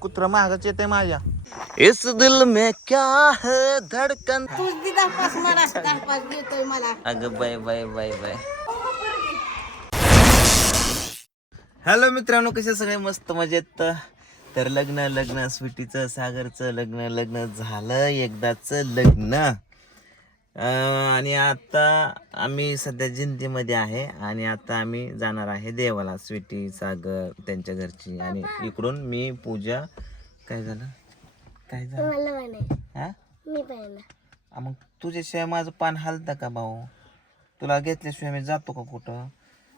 कुत्र महागच येते माझ्या. इस दिल में क्या है धडकन? तूच दिदा पास मला दहा पाच देतोय मला. अगं bye bye bye bye. Hello मित्रांनो कसे सगळे मस्त मजेत? तर लग्न लग्न स्वीटीचं सागरचं लग्न लग्न झालं एकदाच लग्न. आणि आता आम्ही सध्या जिंतीमध्ये आहे आणि आता आम्ही जाणार आहे देवाला स्वीटी सागर त्यांच्या घरची. आणि इकडून मी पूजा काय झालं? काय झालं? हा? मी मग तुझ्याशिवाय माझं पान हलतं का भाऊ? तुला घेतल्याशिवाय मी जातो का कुठं?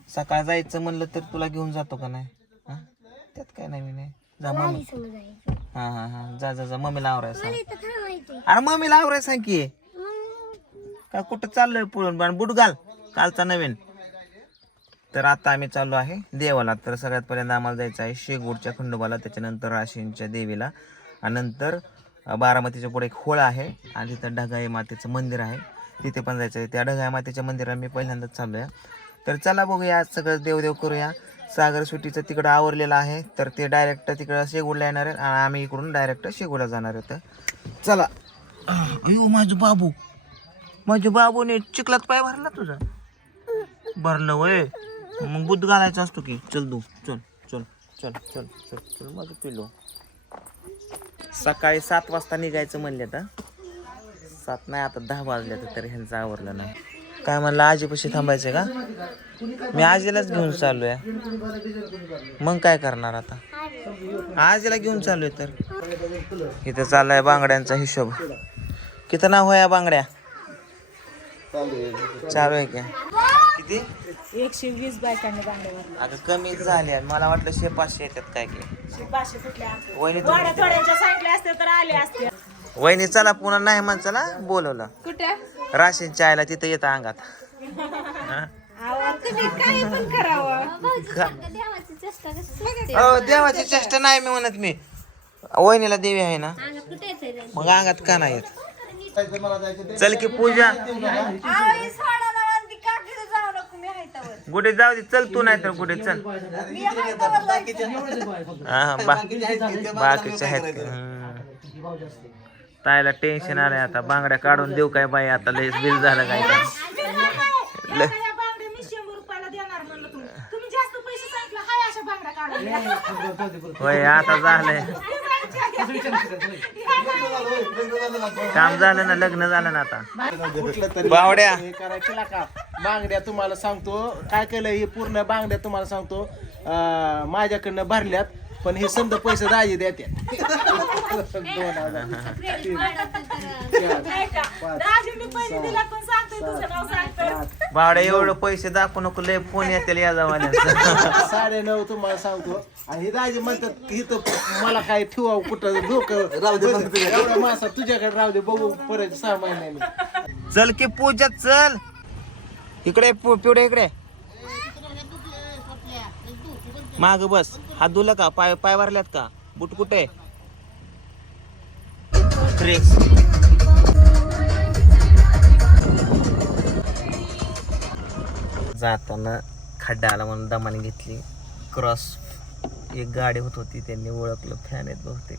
सकाळ जायचं म्हणलं तर तुला घेऊन जातो का नाही? हा? त्यात काय नाही नाही जा मम्मी. हा हा हा. जा जा जा. मम्मीला आवराय सांग. अरे मम्मीला आवराय सांग की. का कुठं चाललोय पळून? पण बुट घाल. कालचा नवीन. तर आता आम्ही चाललो आहे देवाला. तर सगळ्यात पहिल्यांदा आम्हाला जायचं आहे शेगूडच्या खंडोबाला त्याच्यानंतर राशींच्या देवीला. आणि नंतर बारामतीच्या पुढे एक होळ आहे आणि तिथं ढगाई मातेचं मंदिर आहे. तिथे पण जायचं आहे. त्या ढगाई मातेच्या मंदिरात मी पहिल्यांदाच चाललो आहे तर चला बघूया आज सगळं देवदेव करूया. सागर सुट्टीचं तिकडं आवरलेलं आहे. तर ते डायरेक्ट तिकडं शेगूडला येणार आहे आणि आम्ही इकडून डायरेक्ट शेगूडला जाणार आहे. तर चला. अयो माझं बाबू. माझ्या बाबूने चिखलात पाय भरला तुझा? भरलं वय. मग बुद्ध घालायचा असतो की? चल तू चल चल चल चल चल चल माझं पिलो. सकाळी सात वाजता निघायचं म्हणले तर सात नाही आता दहा वाजले तर ह्यांचं आवरलं नाही. काय म्हणलं आजीपाशी थांबायचं का? मी आजीलाच घेऊन चाललोय मग काय करणार आता? आजीला घेऊन चाललोय तर. इथं चाललाय बांगड्यांचा हिशोब. किती नाव होया बांगड्या? चालू आहे का? किती? एकशे वीस बायकांनी अगं कमी झाले मला वाटलं शे पाचशे येतात काय काय पाचशे कुठल्या वहिनी थोड्या थोड्यांच्या सांगितल्या असते तर आले असते वहिनी चला पुन्हा नाही म्हण चला बोलवलं. कुठे? राशीन चायला तिथं येतं अंगात. हा? तुम्ही काय पण करावं. देवाची चेष्टा नाही मी म्हणत मी. वहिनीला देवी आहे ना. मग अंगात का नाही येत? चल की पूजा. कुठे जाऊ दे चल तू नाही तर कुठे चल हा बाकीचे आहेत. तायला टेन्शन आलंय आता. बांगड्या काढून देऊ काय बाई? आता लय बिल झालं काय काय ल- या बांगड्या मी शंभर रुपयाला देणार म्हणलं तुम्ही तुम्ही जास्त पैसे सांगितलं हाय अशा बांगड्या काढून. होय आता झालंय. काम झालं ना लग्न झालं ना आता. बावड्या. हे करायचं का बांगड्या तुम्हाला सांगतो. काय केलं हे पूर्ण बांगड्या तुम्हाला सांगतो. अं, माझ्याकडनं भरल्यात. पण हे समजा पैसे दाजी दोन हजार. नाव सांगतोय? बावड्या एवढं पैसे दाखवू नको लय फोन येतील या जमान्यात. साडे नऊ तुम्हाला सांगतो. आणि हे दाजी म्हणतात इथं मला काय ठेवा कुठं डोकं राहू दे एवढा मासा तुझ्याकडे राहू दे बघू परत सहा महिन्याने. चल की पूजा चल. इकडे पु- पिवडे इकडे. माग बस. हात धुला का? पाय पाय भरल्यात का? बुट कुठे? जाताना खड्डा आला म्हणून दमाने घेतली. क्रॉस एक गाडी होत होती त्यांनी ओळखलं फॅन आहेत बहुतेक.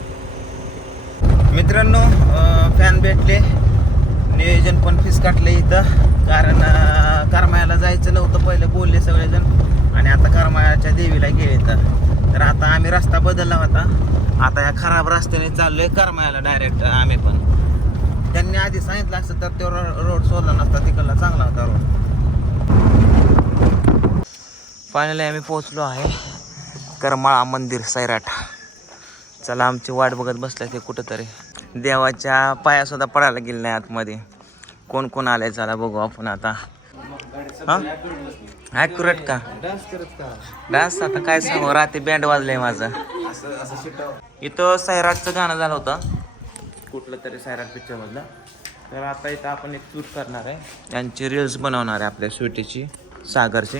मित्रांनो फॅन भेटले. नियोजन पण फीस काटले इथं. कारण करमायाला जायचं नव्हतं पहिले बोलले सगळेजण. आणि आता करमाळ्याच्या देवीला गेले तर तर आता आम्ही रस्ता बदलला होता. आता या खराब रस्त्याने चाललोय करमायाला डायरेक्ट आम्ही पण. त्यांनी आधी सांगितलं असतं तर तो रोड सोडला नसता तिकडला चांगला होता रोड फायनली आम्ही पोहोचलो आहे. करमाळा मंदिर सैराट. चला आमची वाट बघत बसल्या ते कुठंतरी. देवाच्या पाया सुद्धा पडायला गेले नाही आतमध्ये. कोण कोण आलंय? चला बघू आपण आता. हा? ॲक्युरेट का? डान्स आता काय सांगू? रात्री बँड वाजलंय माझं. असं असं इथं सैराटचं गाणं झालं होतं. कुठलं तरी सैराट पिक्चरमधलं तर आता इथं आपण एक शूट करणार आहे. त्यांची रील्स बनवणार आहे आपल्या स्वीटीची सागरची.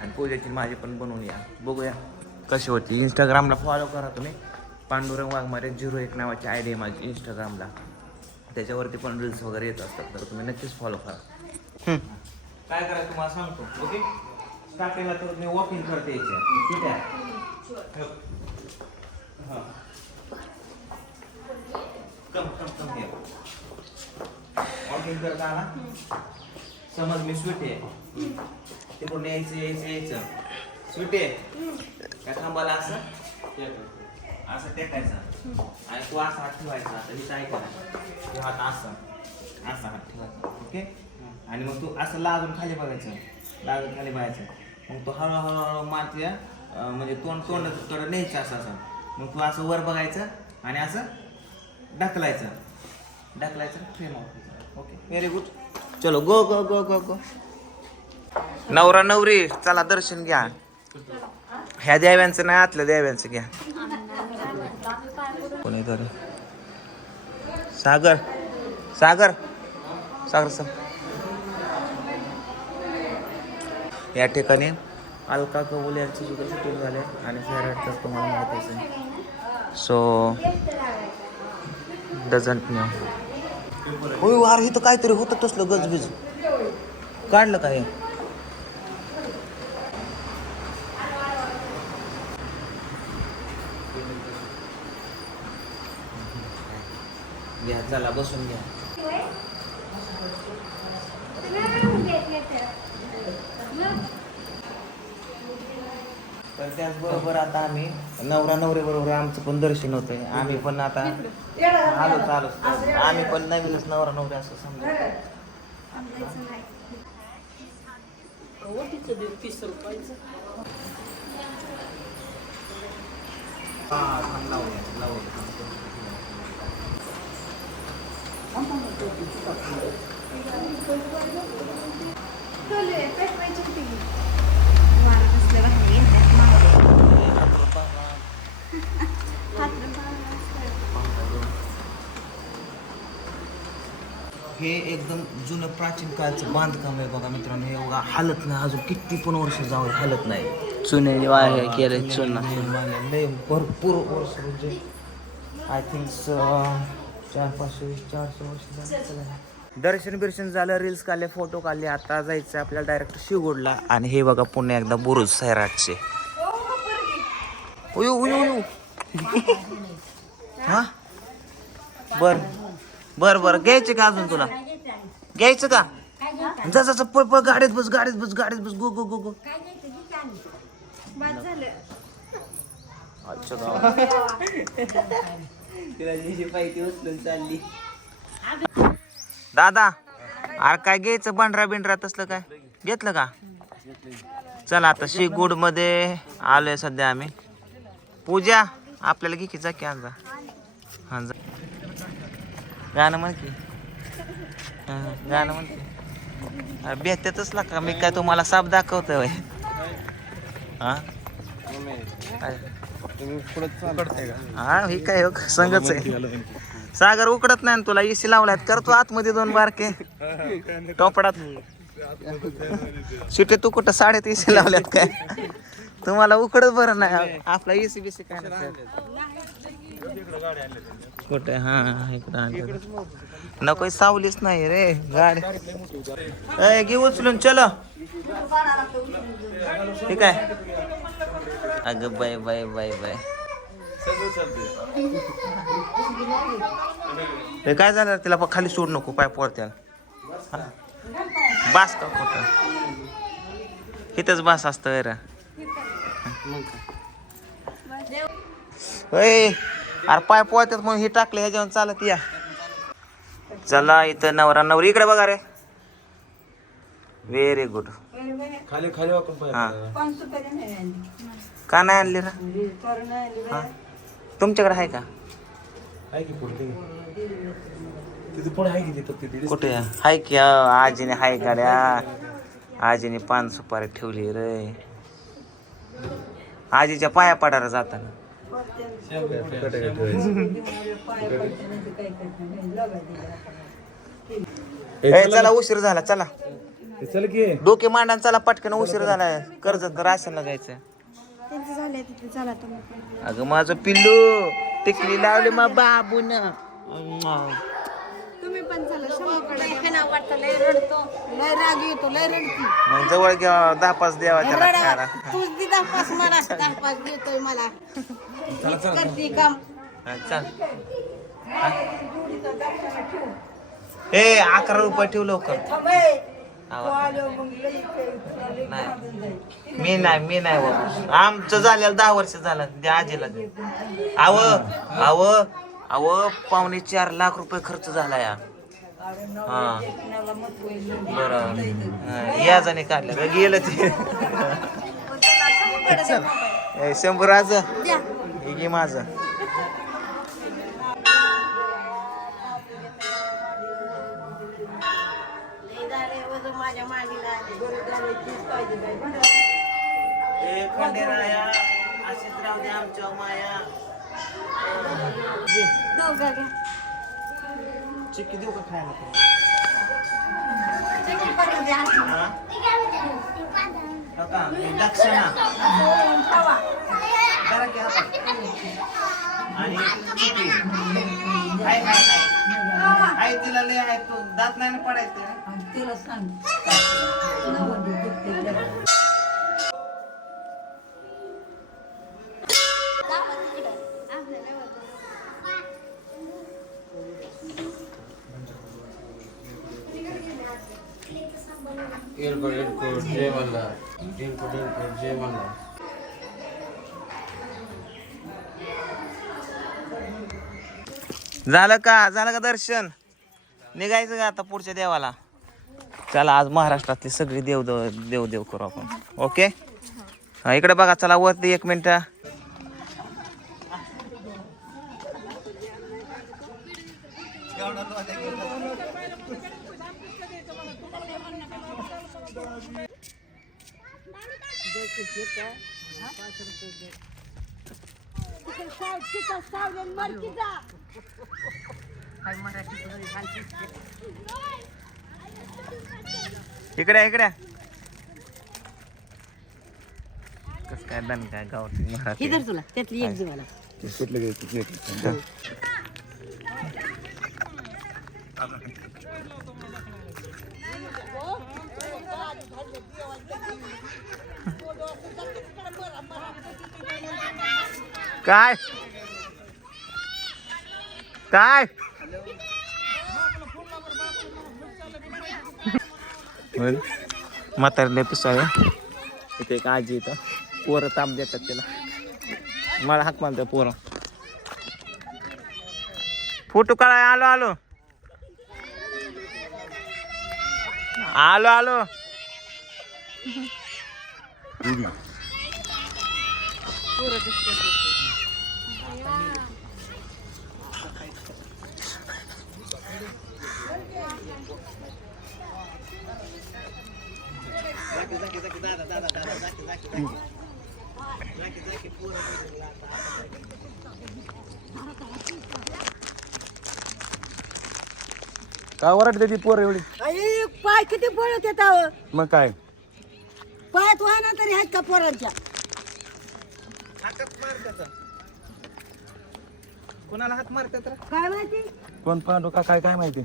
आणि पूजेची माझी पण बनवून या. बघूया कशी होती. इंस्टाग्रामला फॉलो करा तुम्ही. पांडुरंग वाघमारे झिरो एक नावाची आय डी आहे माझी इंस्टाग्रामला त्याच्यावरती पण रील्स वगैरे येत असतात तर तुम्ही नक्कीच फॉलो करा. काय करायचं तुम्हाला सांगतो. ओके? स्टार्टिंगला तर तुम्ही वॉकिंग करते यायच्या ठीक आहे हां. कम कम कम घ्या वॉकिंग करता आला समज मी स्वीट आहे. तिकडून यायचं यायचं यायचं. स्वीट आहे? त्या खांबाला असं? असं टेकायचं आणि तू असा हात ठेवायचा आता मी काय करा तू हात असं असा हात ठेवायचा ओके? आणि मग तू असं लागून खाली बघायचं लागून खाली बघायचं. मग तू हळूहळू अं, म्हणजे तोंड तोंडाकडे न्यायचं असं असं. मग तू असं वर बघायचं आणि असं ढकलायचं. ढकलायचं फ्रेम ओके? व्हेरी गुड चलो गो गो गो गो गो नवरा नवरी चला दर्शन घ्या. ह्या देव्यांचं नाही आतल्या देव्यांचं घ्या. कोणीतरी सागर सागर सागर सर. या ठिकाणी अलका कबूल यांची सुद्धा शूटिंग झाले आणि सैराटच तुम्हाला माहितीच आहे सो डझंट न्यू होय वार तर काहीतरी होतं तसलं गजबीज. काढलं काय? घ्या चला बसून घ्या. तर त्याचबरोबर आता आम्ही नवरा नवरी बरोबर आमचं पण दर्शन होतंय. आम्ही पण आता आलो आलो आम्ही पण नवीनच नवरा नवरी असं समजा. हा, लावूया, लावूया. हे एकदम जुनं प्राचीन काळचं बांधकाम आहे बघा मित्रांनो. हे बघा हालत नाही अजून किती पण वर्ष जाऊ हालत नाही. चुने केले चुना भरपूर वर्ष म्हणजे आय थिंक चार पाचशे वीस चारशे वर्ष. दर्शन बिर्शन झालं रील्स काढले फोटो काढले आता जायचं आपल्याला डायरेक्ट शिवगोडला आणि हे बघा पुन्हा एकदा बुरुज सैराटचे. उयू उयू उयू. हा? बर बर बर. घ्यायचे का अजून तुला? घ्यायचं का? जा जा जा, पळ पळ. गाडीत बस गाडीत बस गाडीत बस. गो गो गो गो. अच्छा गावा दादा अरे काय घ्यायचं बंडरा बिंडरा तसलं काय? घेतलं का? चला आता शिगुडमध्ये आलोय सध्या आम्ही. पूजा आपल्याला घे की जा की आज हा जा. गाणं म्हण की. गाणं म्हण की. अरे का? लागा मी काय तुम्हाला साप दाखवतोय हा? हा हे काय हो, संगच आहे. सागर उकडत नाही तुला एसी लावलाय करतो आतमध्ये दोन बारके. टोपडात. सुटे तू कुठं साडेत एसी लावल्यात काय? तुम्हाला उकडत बरं नाही. आपला एसी बीसी काय. कुठे? हा इकडं. नको सावलीच नाही रे गाडी. घे उचलून चलो. ठीक आहे अगं बाय बाय बाय बाय. हे काय झालं? तिला प- खाली सोड नको पाय पोरत्याला बास का कुठं इथंच बास असतं रे. होय. अरे पाय पोळत्यात म्हणून हे टाकले ह्याच्यावर चालत या. चला इथं नवरा नवरी इकडे बघा रे. व्हेरी गुड खाली खाली वाकून हा. का नाही आणली रे? हा. तुमच्याकडे आहे का? आहे की पुढे? तिथे पुढे आहे की तिथं? तिथे कुठे? हाय की अं, आजीने हाय गाड्या आजीने पान सुपारी ठेवली रे. आजीच्या पाया पडायला जाताना. ए, चला उशीर झाला चला. चल की. डोके मांडा चला पटकन उशीर झाला. कर्ज राशनला जायचं त्यांचं झालंय तिथे चला तुम्ही अगं माझं पिल्लू टिकली लावली मग बाबून. तुम्ही पण चला शंभूकडे नाव वाटतं लय रडतो. लय राग येतो लय रडती. मग जवळ घ्या दहा पाच द्यावा त्याला खायला. तूच दि दहा पाच मला दहा पाच देतोय मला. करते काम. हा, चल. हा? ए अकरा रुपये ठेव लवकर. मी नाही मी नाही बाबा. आमचं झालेलं दहा वर्ष झालं द्या आजीला. आव आव आव पावणे चार लाख रुपये खर्च झाला या. हा. बरं. हा, याजाने काढलं का गेलं ते. ए, शंभराचं हे घे माझं माझ्या मांडीला ए खंडेराया अशीच राहू दे आमच्या माया. दोघं घ्या चिक्की देऊ का खायला? चिकन करून द्या हा? नका, दक्षिणा. जरा घ्या हातात. आणि चिक्की. हाय हाय हाय. हाय तिला लय आहे तू. दात नाही ना पडायचं? ना? एअरपोर्ट एअरपोर्ट जय मल्हार. एअरपोर्ट एअरपोर्ट जय मल्हार. झालं का? झालं का दर्शन? निघायचं का आता पुढच्या देवाला? चला आज महाराष्ट्रातली सगळी देव देव देव देव करू आपण. ओके? हा इकडे बघा चला वरती एक मिनिट. इकडे इकडे. कस काय दन काय मराठी. तुला त्यातली एक जीवाला. काय? काय? म्हातारले पिसाळे इथे एक आजी इथं. पोरं ताप देतात त्याला मला हाक मारतं पोरं. फोटो काढाय आलो आलो. आलो आलो. काय वरडते ती पोर एवढी? आई पाय किती पळत येतात मग काय? पायात वाहना तरी आहेत का पोरांच्या? हातात कोणाला हात मारतात रे? काय माहिती? कोण पांडू का काय काय माहिती?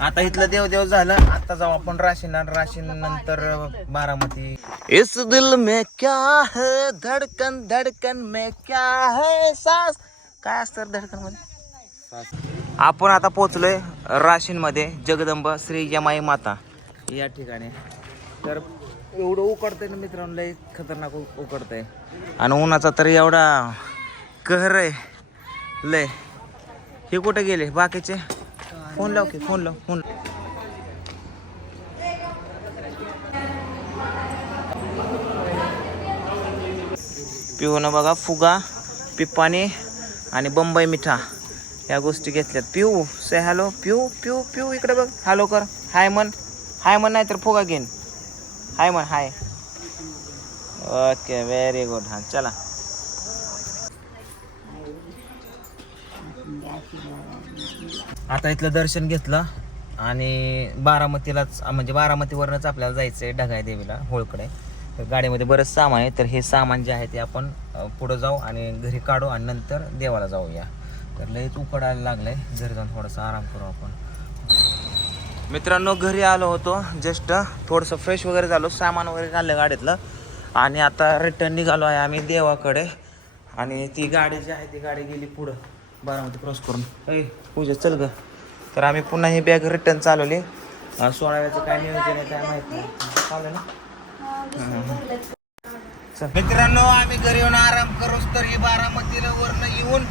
आता इथलं देव देव झालं. आता जाऊ आपण राशीन आणि राशीन नंतर बारामती. इस दिल में क्या है? धडकन धडकन में क्या है सास? काय असतं धडकनमध्ये? आपण आता पोचलोय राशीन मध्ये जगदंबा श्री यमाई माता. या ठिकाणी. तर एवढं उकडतंय ना मित्रांनो लय खतरनाक उकडतंय. आणि उन्हाचा तर एवढा कहर आहे. लय. हे कुठे गेले? बाकीचे? फोन लाव की फोन लाव फोन पिऊन बघा फुगा पिप्पाणी आणि बंबई मिठा या गोष्टी घेतल्यात. पिऊ से हॅलो पिऊ पिऊ पिऊ इकडे बघ. हॅलो कर. हाय मन हाय मन नाही तर फुगा घेईन. हाय म्हण हाय. ओके व्हेरी गुड हां चला. आता इथलं दर्शन घेतलं आणि बारामतीलाच म्हणजे बारामतीवरूनच आपल्याला जायचं आहे ढगाय देवीला होळकडे. तर गाडीमध्ये बरंच सामान आहे तर हे सामान जे आहे ते आपण पुढं जाऊ आणि घरी काढू आणि नंतर देवाला जाऊया. तर लयच उकडायला लागलंय घरी जाऊन थोडासा आराम करू आपण. मित्रांनो घरी आलो होतो. जस्ट थोडंसं फ्रेश वगैरे झालो. सामान वगैरे काढलं गाडीतलं. आणि आता रिटर्न निघालो आहे आम्ही देवाकडे. आणि ती गाडी जी आहे ती गाडी गेली पुढं. बारामती क्रॉस करून. ऐ पूजा चल ग. तर आम्ही पुन्हा ही बॅग रिटर्न चालवली. सोळाव्याचं काय नियोजन आहे काय माहिती नाही. चालेल ना? मित्रांनो आम्ही घरी येऊन आराम करूच तर ही बारामतीला वरनं येऊन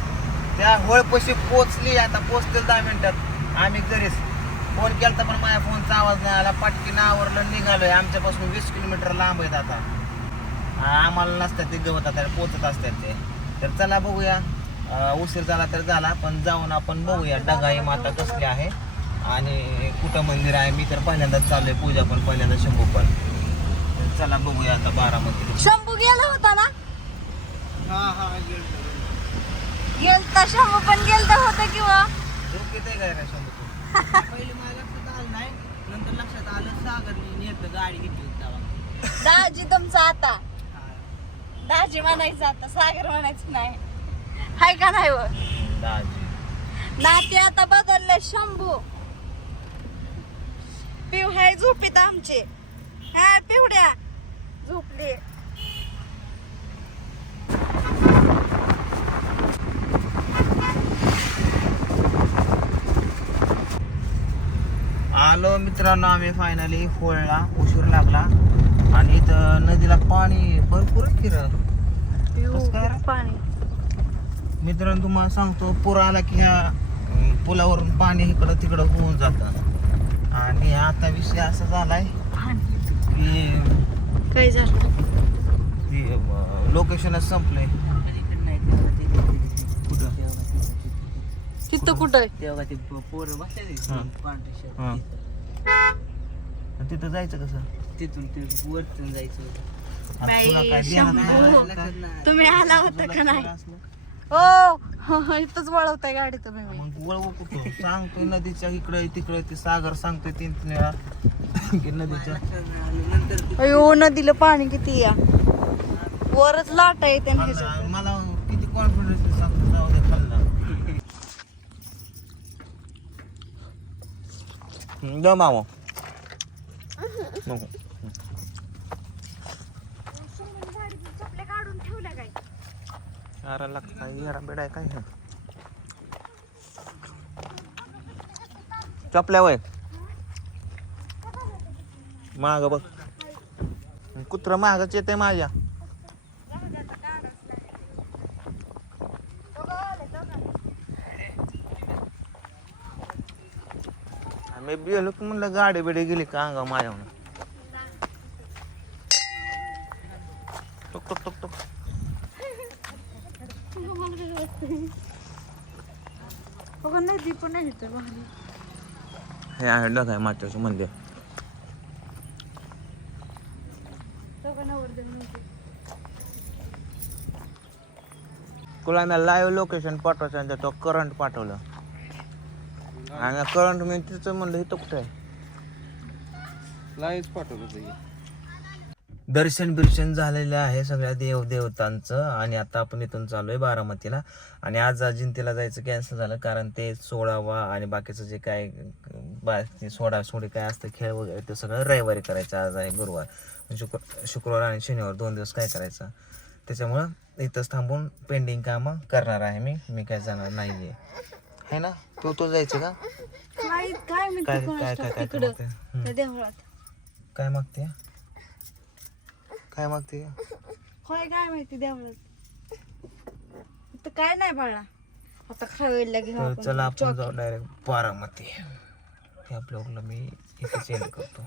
त्या होळपशी पोचली आता पोचतील दहा मिनिटात. आम्ही घरीच. फोन केला पण माझ्या फोनचा आवाज नाही आला. पटकीनं आवरलं निघालोय. आमच्यापासून वीस किलोमीटर लांब आहेत आता. आ- आम्हाला नसतात ते गवत आता पोचत असतात ते. तर चला बघूया. उशीर झाला तर झाला पण जाऊन आपण बघूया. डगाई माता कसली आहे आणि कुठं मंदिर आहे. मी तर पहिल्यांदाच चाललोय पूजा पण पहिल्यांदा शंभू पण. चला बघूया आता बारामती शंभू गेला होता ना? गेलता शंभू पण गेलता होता किंवा? झोप येते काय रे शंभू तू पहिले मला लक्षात आलं नाही नंतर लक्षात आलं सागरने नेत गाडी घेतली तेव्हा. दाजी तुमचा आता. दाजी म्हणायचं आता सागर म्हणायचं नाही. हाय का नाही व? दाजी. नाते आता बदलले शंभू. पिव हाय झोपीत आमचे. हा पिवड्या. झोपले. आलो मित्रांनो आम्ही फायनली होळला उशीर लागला आणि इथं नदीला पाणी भरपूर आहे की रे. कसं काय रे? पाणी. मित्रांनो तुम्हाला सांगतो पूर आला की ह्या पुलावरून पाणी इकडं तिकडं होऊन जातं. आणि आता विषय असा झालाय की काय झालं? लोकेशनच संपलंय. तिथं कुठं हां. तिथं जायचं कसं तिथून ते वरतून जायचं आता तुला काय ध्यानात नाही? तुम्ही आला होता का नाही असलं? हो इथंच वळवताय गाडी तुम्ही मी. मग वळवू कुठं सांगतोय नदीच्या इकडे तिकडे ते सागर सांगतोय तीन तीन वेळा की नदीच्या अयो नदीला पाणी किती या वरच लाटा येते ह्याच्यात. खाल्ला. मला किती कॉन्फिडन्स सांगतो जाऊ दे खाल्ला मामा नको. अरे लागता येरा बेडा आहे काय हे? चपल्या वय. माग बघ. कुत्र मागच येते माझ्या. मी गेलो म्हणलं गाडी बिडी गेली का अंगा माझ्या टुक टुक टुक टुक बघा नदी पण आहे इथं भारी. हे आहे ढग आहे माथ्याचं मंदिर? बघा तुला मी लाईव्ह लोकेशन पाठवायचं आणि तो करंट पाठवलं. आणि करंट मी तिचं म्हणलं हे तो कुठं आहे? लाईच पाठवतो दर्शन बिर्शन झालेलं आहे सगळ्या देव देवतांचं. आणि आता आपण इथून चालू आहे बारामतीला. आणि आज अजिंठ्याला जायचं कॅन्सल झालं कारण ते सोळावा आणि बाकीचं जे काय बा सोडा सोडी काय असतं खेळ वगैरे ते सगळं रविवारी करायचं. आज आहे गुरुवार. शुक्र शुक्रवार आणि शनिवार दोन दिवस काय करायचं? त्याच्यामुळं इथंच थांबून पेंडिंग कामं करणार आहे मी. मी काय जाणार नाही आहे है ना? तू तो जायचं का? काय काय काय काय काय मागते? काय मागते? होय काय माहिती देवळात तर काय नाही बाळा. आता खावेल घेऊ तर चला आपण. जाऊ डायरेक्ट बारामती. या ब्लॉगला मी इथे चेंज करतो.